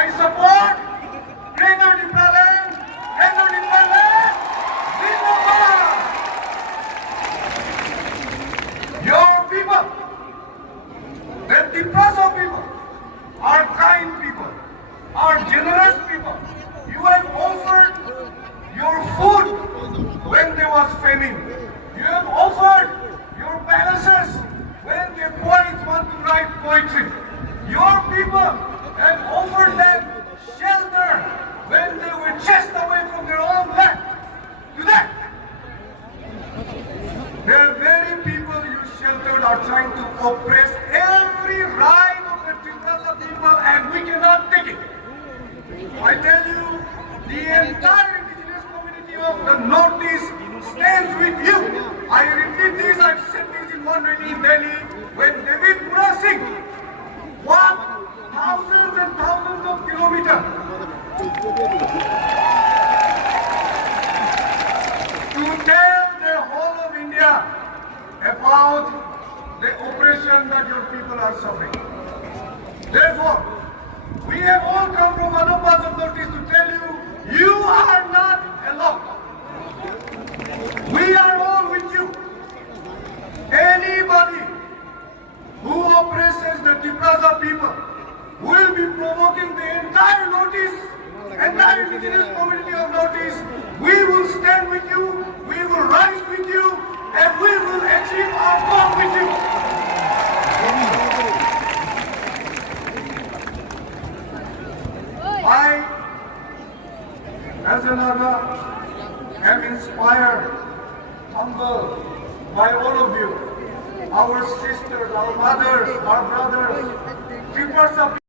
I support Greater Timberland, Greater Timberland, Zindabad! Your people, the Tiprasa people, are kind people, are generous people. You have offered your food when there was famine. You have offered your palaces when the poets want to write poetry. Your people have offered them shelter when they were chased away from their own land. Today, the very people you sheltered are trying to oppress every right of the Tiprasa people, and we cannot take it. I tell you, the entire indigenous community of the Northeast stands with you. I repeat this, I've said this in one rally in Delhi, when David Mura Singh walked thousands and thousands of kilometers to tell the whole of India about the oppression that your people are suffering. Therefore, we have all come from other parts of Northeast to tell you, you are not alone. We are all with you. Anybody who oppresses the Tiprasa people will be provoking the entire Northeast, entire indigenous community of Northeast. We will stand with you, we will rise with you, and we will achieve our goal with you. I, as an Naga, am inspired, humbled by all of you, our sisters, our mothers, our brothers, keepers of